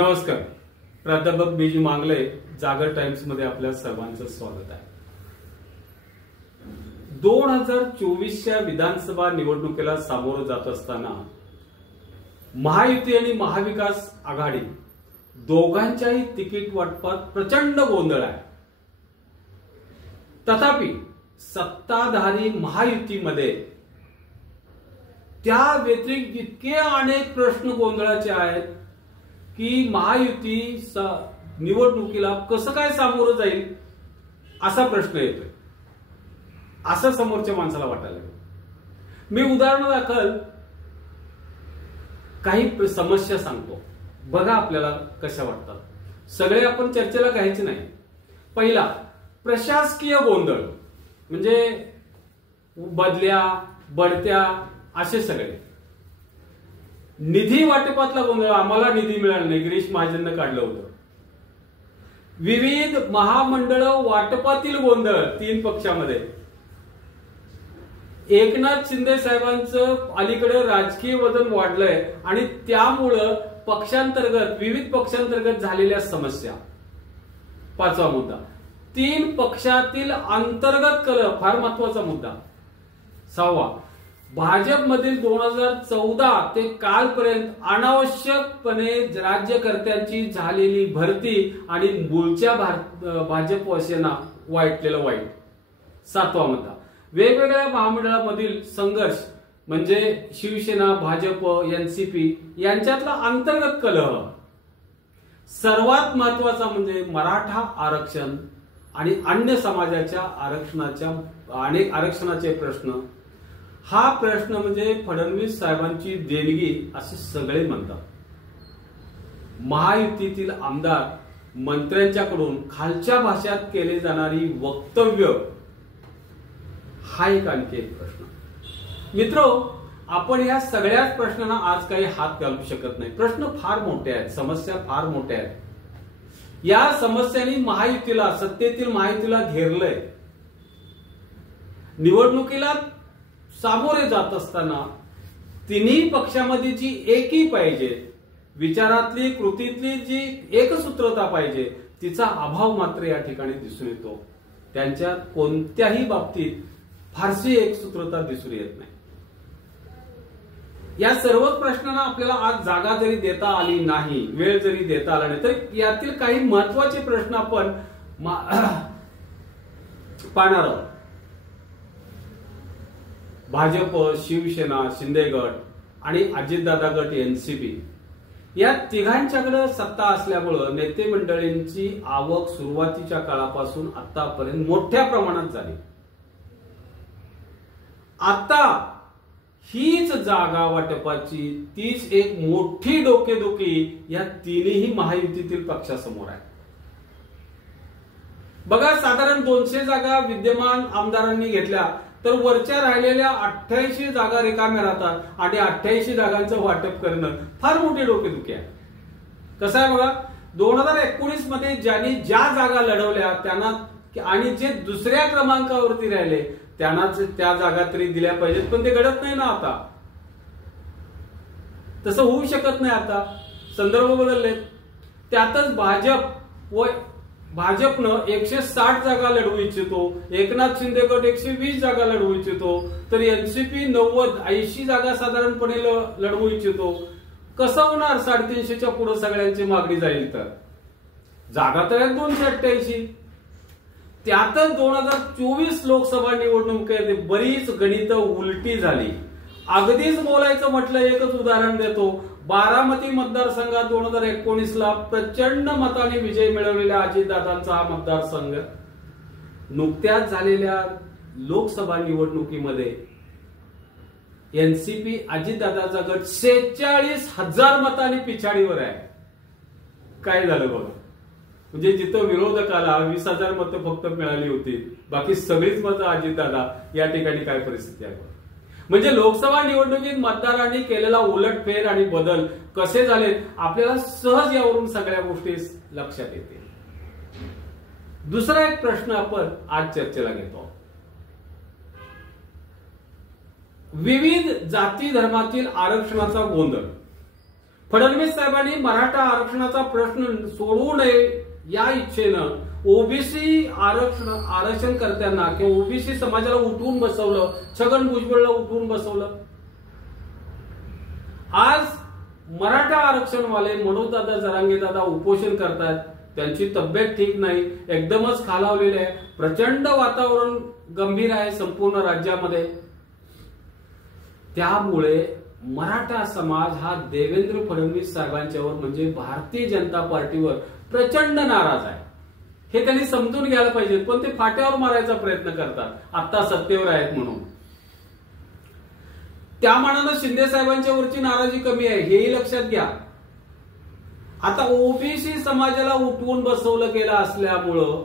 नमस्कार. प्राध्यापक बीजी मांगले, जागर टाइम्स मध्ये आपल्या सर्वांचं स्वागत आहे. 2024च्या विधानसभा निवडणुकीला सामोरं जात असताना महायुती आणि महाविकास आघाडी दोघांच्याही तिकीट वाटपात प्रचंड गोंधळ आहे. तथापि सत्ताधारी महायुतीमध्ये त्या व्यतिरिक्त इतके अनेक प्रश्न गोंधळाचे आहेत की महायुती निवडणुकीला कसं काय सामोरं जाईल असा प्रश्न येतोय, असं समोरच्या माणसाला वाटायला लागलं. मी उदाहरणादाखल काही समस्या सांगतो, बघा आपल्याला कशा वाटतात. सगळे आपण चर्चेला घ्यायचे नाही. पहिला, प्रशासकीय गोंधळ म्हणजे बदल्या बढत्या असे सगळे. निधी वाटपातला गोंधळ, आम्हाला निधी मिळाला नाही, गिरीश महाजननं काढलं होतं. विविध महामंडळ वाटपातील गोंधळ 3 पक्षामध्ये. एकनाथ शिंदे साहेबांचं अलीकडे राजकीय वजन वाढलंय आणि त्यामुळं पक्षांतर्गत विविध पक्षांतर्गत झालेल्या समस्या. 5वा मुद्दा, 3 पक्षातील अंतर्गत कलह, फार महत्वाचा मुद्दा. 6वा, भाजपमधील 2014 ते कालपर्यंत अनावश्यकपणे राज्यकर्त्यांची झालेली भरती आणि मूळच्या भाजपवासियांना वाईटलेलं वाईट. 7वा मुद्दा, वेगवेगळ्या महामंडळामधील संघर्ष म्हणजे शिवसेना, भाजप, एनसीपी यांच्यातला अंतर्गत कलह. सर्वात महत्वाचा म्हणजे मराठा आरक्षण आणि अन्य समाजाच्या आरक्षणाचे प्रश्न. हा प्रश्न म्हणजे फडणवीस साहेबांची देणगी असे सगळे म्हणतात. महायुतीतील आमदार मंत्र्यांच्याकडून खालच्या भाषेत केले जाणारी वक्तव्य हा एक आणखी एक प्रश्न. मित्रो, आपण या सगळ्याच प्रश्नांना आज काही हात घालू शकत नाही. प्रश्न फार मोठे आहेत, समस्या फार मोठ्या आहेत. या समस्यांनी महायुतीला, सत्तेतील महायुतीला घेरलंय. निवडणुकीला सामोरे जात असताना तिन्ही पक्षामध्ये जी एकी पाहिजे, विचारातली कृतीतली जी एकसूत्रता पाहिजे, तिचा अभाव मात्र या ठिकाणी दिसून येतो. त्यांच्या कोणत्याही बाबतीत फारशी एकसूत्रता दिसून येत नाही. या सर्वच प्रश्नांना आपल्याला आज जागा जरी देता आली नाही, वेळ जरी देता आला नाही, तर यातील काही महत्वाचे प्रश्न आपण पाहणार आहोत. भाजप, शिवसेना, शिंदे गट आणि अजितदादा गट एनसीपी या तिघांच्याकडे सत्ता असल्यामुळं नेते मंडळींची आवक सुरुवातीच्या काळापासून आतापर्यंत मोठ्या प्रमाणात झाली. आता हीच जागा वाटपाची, तीच एक मोठी डोकेदुखी या तिन्ही महायुतीतील पक्षासमोर आहे. बघा, साधारण 200 जागा विद्यमान आमदारांनी घेतल्या तर वरच्या राहिलेल्या 88 जागा रिकाम्या राहतात आणि 88 जागांचं वाटप करणं फार मोठी डोकेदुखी आहे. कसं आहे बघा, 2019 मध्ये ज्यांनी ज्या जागा लढवल्या त्यांना आणि जे दुसऱ्या क्रमांकावरती राहिले त्यांनाच त्या जागा तरी दिल्या पाहिजेत, पण ते घडत नाही ना. आता तसं होऊ शकत नाही. आता संदर्भ बदलले. त्यातच भाजपनं 160 जागा लढवू इच्छितो, एकनाथ शिंदे गट 120 जागा लढवू इच्छितो, तर एनसीपी 90-80 जागा साधारणपणे लढवू इच्छितो. कसं होणार? 350च्या पुढे सगळ्यांची मागणी जाईल तर जागा तर 288. त्यातच 2024 लोकसभा निवडणुकीत बरीच गणित उलटी झाली. अगदीच बोलायचं म्हटलं, एकच उदाहरण देतो. बारामती मतदारसंघात 2019ला प्रचंड मताने विजय मिळवलेल्या अजितदादांचा हा मतदारसंघ नुकत्याच झालेल्या लोकसभा निवडणुकीमध्ये एनसीपी अजितदादाचा गट 46,000 मतांनी पिछाडीवर आहे. काय झालं बघा, म्हणजे जिथं विरोधकाला 20,000 मतं फक्त मिळाली होती, बाकी सगळीच मतं अजितदादा. या ठिकाणी काय परिस्थिती आहे? म्हणजे लोकसभा निवडणुकीत मतदारांनी केलेला उलटफेर आणि बदल कसे झाले आपल्याला सहज यावरून सगळ्या गोष्टी लक्षात येतील. दुसरा एक प्रश्न आपण आज चर्चेला घेतो. विविध जाती धर्मातील आरक्षणाचा गोंधळ. फडणवीस साहेबांनी मराठा आरक्षणाचा प्रश्न सोडवू नये या इच्छेनं ओबीसी आरक्षण करत्यांना किंवा ओबीसी समाजाला उठवून बसवलं, छगन भुजबळला उठवून बसवलं. आज मराठा आरक्षणवाले मनोजदादा जरांगे दादा उपोषण करतात. त्यांची तब्येत ठीक नाही, एकदमच खालावलेली आहे. प्रचंड वातावरण गंभीर आहे संपूर्ण राज्यामध्ये. त्यामुळे मराठा समाज हा देवेंद्र फडणवीस साहेबांच्यावर म्हणजे भारतीय जनता पार्टीवर प्रचंड नाराज आहे. हे त्यांनी समजून घ्यायला पाहिजे. पण ते फाट्यावर मारायचा प्रयत्न करतात आता सत्तेवर आहेत म्हणून. त्या मानानं शिंदे साहेबांच्या वरची नाराजी कमी आहे हेही लक्षात घ्या. आता ओबीसी समाजाला उठवून बसवलं गेलं असल्यामुळं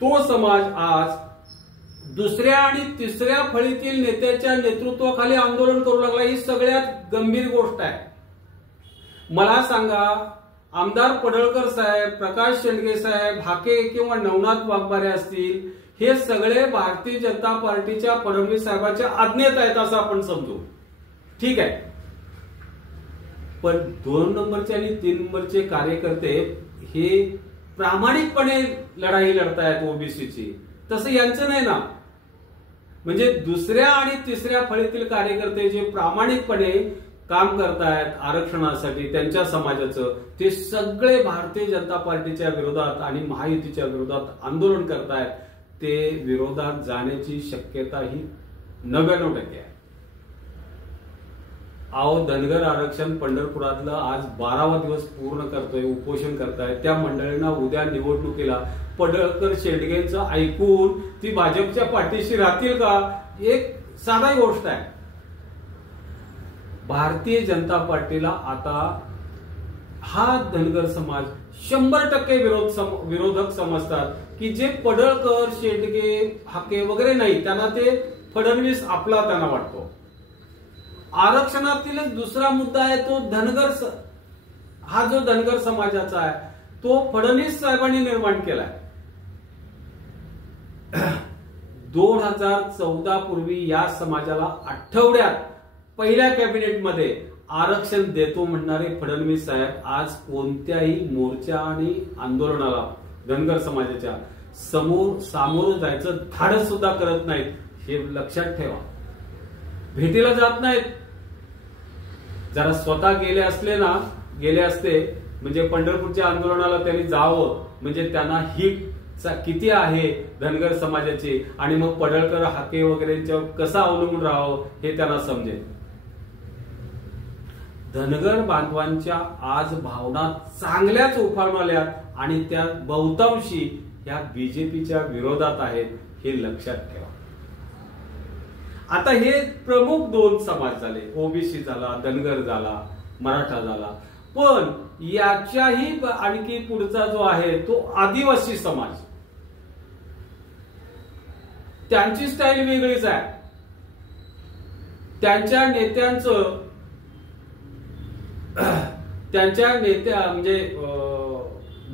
तो समाज आज दुसऱ्या आणि तिसऱ्या फळीतील नेत्याच्या नेतृत्वाखाली आंदोलन करू लागला. ही सगळ्यात गंभीर गोष्ट आहे. मला सांगा, आमदार पडळकर साहेब, प्रकाश शेंडगे साहेब, हाके किंवा नवनाथ वाघमारे असतील, हे सगळे भारतीय जनता पार्टीच्या फडणवीस साहेबांच्या आज्ञेत आहेत असं आपण समजू. ठीक आहे. पण 2 नंबरचे आणि 3 नंबरचे कार्यकर्ते हे प्रामाणिकपणे लढाई लढतायत ओबीसीची. तसं यांचं नाही ना. म्हणजे दुसऱ्या आणि तिसऱ्या फळीतील कार्यकर्ते जे प्रामाणिकपणे काम करतायत आरक्षणासाठी त्यांच्या समाजाचं, ते सगळे भारतीय जनता पार्टीच्या विरोधात आणि महायुतीच्या विरोधात आंदोलन करतायत. ते विरोधात जाण्याची शक्यता ही 99% आहे. अहो, धनगर आरक्षण पंढरपुरातलं आज 12वा दिवस पूर्ण करतोय, उपोषण करतायत. त्या मंडळींना उद्या निवडणुकीला पडळकर शेंडगेंचं ऐकून ती भाजपच्या पाठीशी राहतील का? एक साधी गोष्ट आहे. भारतीय जनता पार्टीला आता हा धनगर समाज 100% विरोधक समजतात की जे पडळकर, शेंडगे, हाके वगैरे नाही, त्यांना ते फडणवीस आपला त्यांना वाटतो. आरक्षणातीलच दुसरा मुद्दा आहे तो धनगर. हा जो धनगर समाजाचा आहे तो फडणवीस साहेबांनी निर्माण केलाय. 2014 पूर्वी या समाजाला आठवड्यात पहिल्या कॅबिनेटमध्ये आरक्षण देतो म्हणणारे फडणवीस साहेब आज कोणत्याही मोर्चा आणि आंदोलनाला धनगर समाजाच्या सामोरं जायचं धाडस सुद्धा करत नाहीत. हे लक्षात ठेवा. भेटीला जात नाहीत. जरा स्वतः गेले असते म्हणजे पंढरपूरच्या आंदोलनाला त्यांनी जावं, म्हणजे त्यांना हिट किती आहे धनगर समाजाची आणि मग पडळकर, हाके वगैरेंच्यावर कसं अवलंबून राहावं हे त्यांना समजेल. धनगर बांधवांच्या आज भावना चांगल्याच उफाळून आल्यात आणि त्या बहुतांशी या बीजेपीच्या विरोधात आहेत हे लक्षात ठेवा. आता हे प्रमुख 2 समाज झाले, ओबीसी झाला, धनगर झाला, मराठा झाला. पण याच्याही आणखी पुढचा जो आहे तो आदिवासी समाज. त्यांची स्टाईल वेगळीच आहे. त्यांच्या नेत्या म्हणजे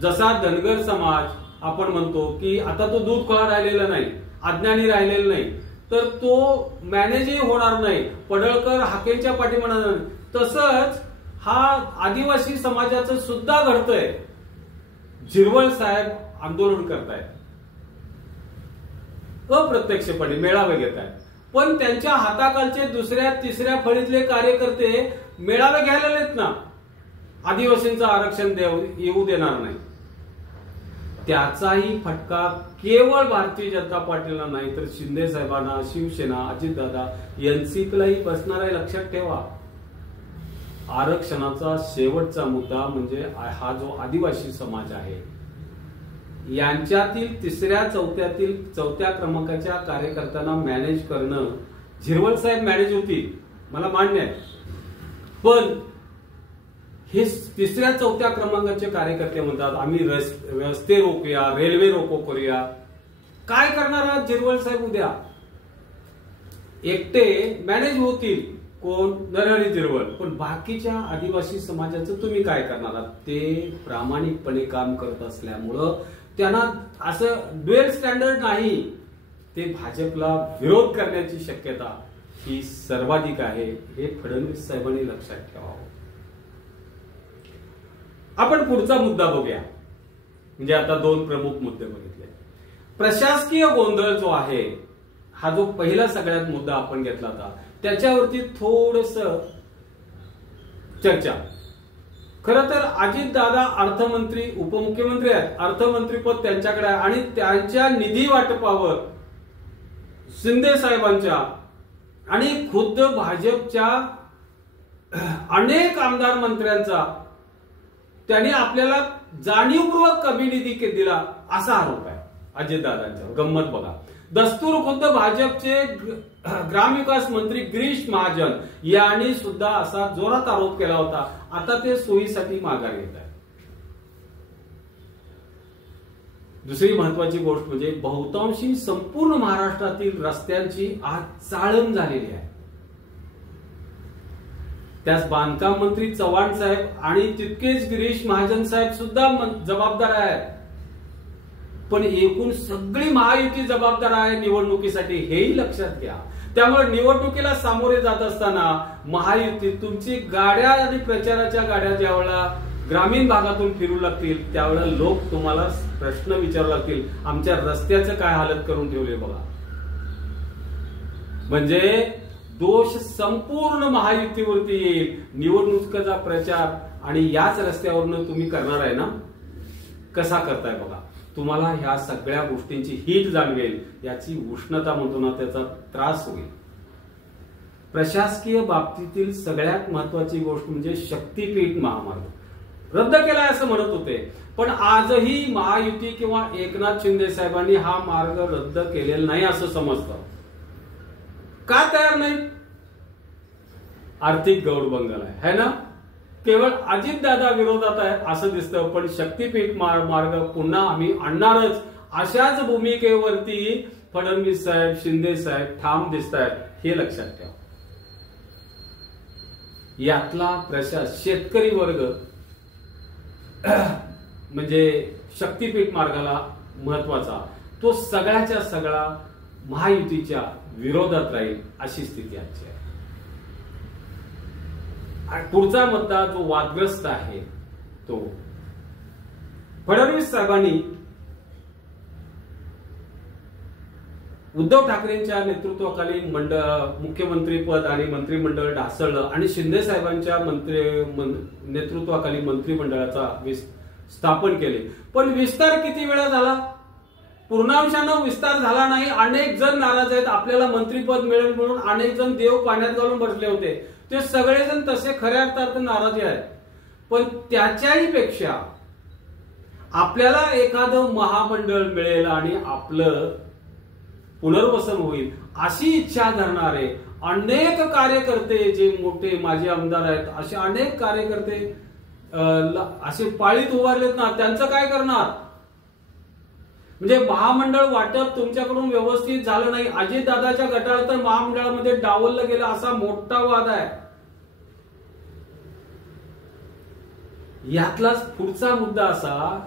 जसा धनगर समाज आपण म्हणतो की आता तो दूध खोळा राहिलेला नाही, अज्ञानी राहिलेला नाही, तर तो मॅनेजही होणार नाही, पडळकर हाकेच्या पाठीमागे. तसंच हा आदिवासी समाजाचं सुद्धा घडतंय. झिरवळ साहेब आंदोलन करतायत, अप्रत्यक्षपणे मेळावे घेत आहेत. पण त्यांच्या हाताखालचे दुसऱ्या तिसऱ्या फळीतले कार्यकर्ते मेळावे घ्यायला नाहीत ना. आदिवासींचं आरक्षण येऊ देणार नाही. त्याचाही फटका केवळ भारतीय जनता पार्टीला नाही तर शिंदे साहेबांना, शिवसेना, अजितदादा, एनसीपीलाही बसणार आहे. लक्षात ठेवा. आरक्षणाचा शेवटचा मुद्दा म्हणजे हा जो आदिवासी समाज आहे यांच्यातील चौथ्या क्रमांकाच्या कार्यकर्त्यांना मॅनेज करणं. झिरवळ साहेब मॅनेज होतील, मला मान्य आहे. पण हे 3ऱ्या-4थ्या क्रमांकाचे कार्यकर्ते म्हणतात आम्ही रस्ते रोखूया, रेल्वे रोको करूया. काय करणार आहात झिरवळ साहेब उद्या? एकटे मॅनेज होतील कोण? नरहरी झिरवळ. पण बाकीच्या आदिवासी समाजाचं तुम्ही काय करणार आहात? ते प्रामाणिकपणे काम करत असल्यामुळं त्यांना असं ड्युएल स्टँडर्ड नाही, ते भाजपला विरोध करण्याची शक्यता ही सर्वाधिक आहे. हे फडणवीस साहेबांनी लक्षात ठेवावं. आपण पुढचा मुद्दा बघूया. म्हणजे आता दोन प्रमुख मुद्दे बघितले. प्रशासकीय गोंधळ जो आहे, हा जो पहिला सगळ्यात मुद्दा आपण घेतला होता, त्याच्यावरती थोडस चर्चा. खरं तर अजितदादा अर्थमंत्री उपमुख्यमंत्री आहेत, अर्थमंत्रीपद त्यांच्याकडे आहे आणि त्यांच्या निधी वाटपावर शिंदे साहेबांच्या आणि खुद्द भाजपच्या अनेक आमदार मंत्र्यांचा त्यांनी आपल्याला जाणीवपूर्वक कमी निधी दिला असा आरोप आहे अजितदादांचा. गंमत बघा, दस्तूर खुद्द भाजपचे ग्रामविकास मंत्री गिरीश महाजन यांनी सुद्धा असा जोरात आरोप केला होता. आता ते सोयीसाठी माघार घेत आहे. दुसरी महत्वाची गोष्ट म्हणजे बहुतांशी संपूर्ण महाराष्ट्रातील रस्त्यांची आज चाळण झालेली आहे. त्यास बांधकाम मंत्री चव्हाण साहेब आणि तितकेच गिरीश महाजन साहेब सुद्धा जबाबदार आहेत. पण एकूण सगळी महायुती जबाबदार आहे निवडणुकीसाठी, हेही लक्षात घ्या. त्यामुळे निवडणुकीला सामोरे जात असताना महायुती तुमची गाड्या आणि प्रचाराच्या गाड्या ज्यावेळेला ग्रामीण भागातून फिरू लागतील त्यावेळेला लोक तुम्हाला प्रश्न विचारू लागतील, आमच्या रस्त्याचं काय हालत करून ठेवले बघा. म्हणजे दोष संपूर्ण महायुतीवरती येईल. निवडणुकीचा प्रचार आणि याच रस्त्यावरनं तुम्ही करणार आहे ना, कसा करताय बघा. तुम्हाला ह्या सगळ्या गोष्टींची हीट जाणवेल, याची उष्णता म्हणतो ना त्याचा त्रास होईल. प्रशासकीय बाबतीतील सगळ्यात महत्वाची गोष्ट म्हणजे शक्तीपीठ महामार्ग रद्द केलाय असं म्हणत होते, पण आजही महायुती किंवा एकनाथ शिंदे साहेबांनी हा मार्ग रद्द केलेला नाही असं समजतं. का तयार नाही? आर्थिक गौडबंगाल आहे ना. केवळ अजितदादा विरोधात आहे असं दिसतं, पण शक्तीपीठ मार्ग पुन्हा आम्ही आणणारच अशाच भूमिकेवरती फडणवीस साहेब शिंदे साहेब ठाम दिसत आहेत, हे लक्षात ठेवा. यातला शेतकरी वर्ग म्हणजे शक्तीपीठ मार्गाला महत्वाचा, तो सगळ्याच्या सगळा महायुतीच्या विरोधात राहील अशी स्थिती आजची आहे. पुढचा मुद्दा जो वादग्रस्त आहे तो फडणवीस साहेबांनी उद्धव ठाकरेंच्या नेतृत्वाखाली मुख्यमंत्रीपद आणि मंत्रिमंडळ ढासळलं आणि शिंदे साहेबांच्या नेतृत्वाखाली मंत्रिमंडळाचा स्थापन केले. पण विस्तार किती वेळा झाला? पूर्णांशानं विस्तार झाला नाही. अनेक जण नाराज आहेत, आपल्याला मंत्रीपद मिळेल म्हणून अनेक जण देव पाण्यात घालून बसले होते. ते सगळेजण तसे खऱ्या अर्थात नाराज आहेत. पण त्याच्याही पेक्षा आपल्याला एखादं महामंडळ मिळेल आणि आपलं पुनर्वसन होईल अशी इच्छा धरणारे अनेक कार्यकर्ते, जे मोठे माजी आमदार आहेत असे अनेक कार्यकर्ते असे पाळीत उभारलेत ना, त्यांचं काय करणार? म्हणजे महामंडळ वाटप तुमच्याकडून व्यवस्थित झालं नाही. अजितदादाच्या गटाला तर महामंडळामध्ये डावललं गेलं असा मोठा वाद आहे. यातलाच पुढचा मुद्दा असा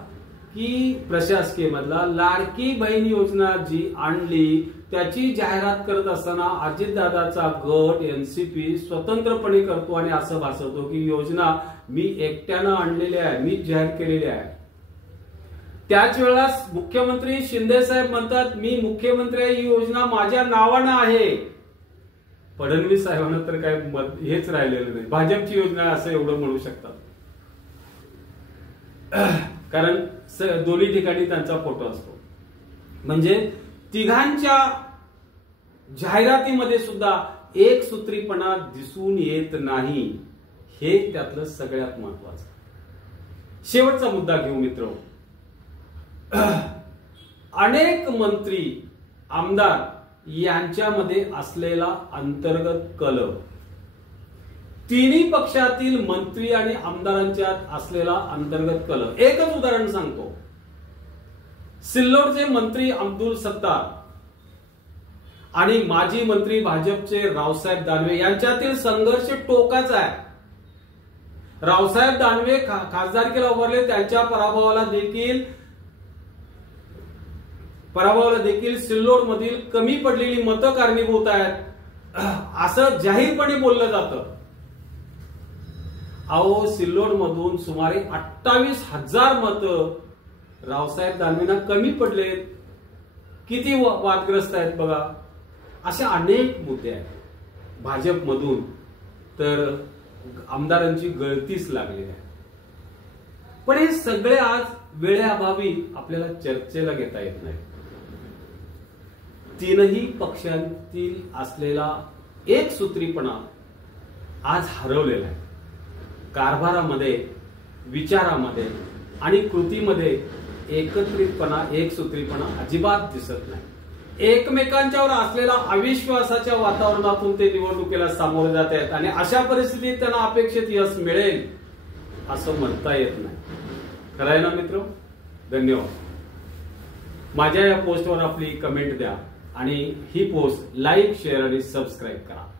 की प्रशासकीय मधला लाडकी बहीण योजना जी आणली त्याची जाहिरात करत असताना अजितदादाचा गट एनसीपी स्वतंत्रपणे करतो आणि असं भासवतो की योजना मी एकट्यानं आणलेली आहे, मी जाहीर केलेली आहे. त्याच वेळेला मुख्यमंत्री शिंदे साहेब म्हणतात मी मुख्यमंत्री आहे, ही योजना माझ्या नावानं आहे. फडणवीस साहेबांना तर काय हेच राहिलेलं नाही, भाजपची योजना आहे असं एवढं म्हणू शकतात. कारण दोन्ही ठिकाणी त्यांचा फोटो असतो. म्हणजे तिघांच्या जाहिरातीमध्ये सुद्धा एक सूत्रीपणा दिसून येत नाही, हे त्यातलं सगळ्यात महत्वाचं. शेवटचा मुद्दा घेऊ मित्र. अनेक मंत्री आमदार यांच्यामध्ये असलेला अंतर्गत कलह, तिन्ही पक्षातील मंत्री आणि आमदारांच्यात असलेला अंतर्गत कलह. एकच उदाहरण सांगतो. सिल्लोडचे मंत्री अब्दुल सत्तार आणि माजी मंत्री भाजपचे रावसाहेब दानवे यांच्यातील संघर्ष टोकाचा आहे. रावसाहेब दानवे खासदारकीला उभारले, त्यांच्या पराभवाला देखील सिल्लोड मधील कमी पडलेली मतं कारणीभूत आहेत असं जाहीरपणे बोललं जातं. अहो सिल्लोड मधून सुमारे 28,000 मतं रावसाहेब दानवेंना कमी पडलेत. किती वादग्रस्त आहेत बघा. अशा अनेक मुद्दे आहेत. भाजपमधून तर आमदारांची गळतीच लागलेली आहे. पण हे सगळे आज वेळेअभावी आपल्याला चर्चेला घेता येत नाही. तीनही पक्षांतील असलेला एकसूत्रीपणा आज हरवलेला आहे. कारभारामध्ये, विचारामध्ये आणि कृतीमध्ये एकत्रितपणा, एकसूत्रीपणा अजिबात दिसत नाही. एकमेकांच्यावर असलेला अविश्वासाच्या वातावरणातून ते निवडणुकीला सामोरे जात आहेत आणि अशा परिस्थितीत त्यांना अपेक्षित यश मिळेल असं म्हणता येत नाही. खरं आहे ना मित्र? धन्यवाद. माझ्या या पोस्टवर आपली कमेंट द्या आणि ही पोस्ट लाईक, शेअर आणि सबस्क्राईब करा.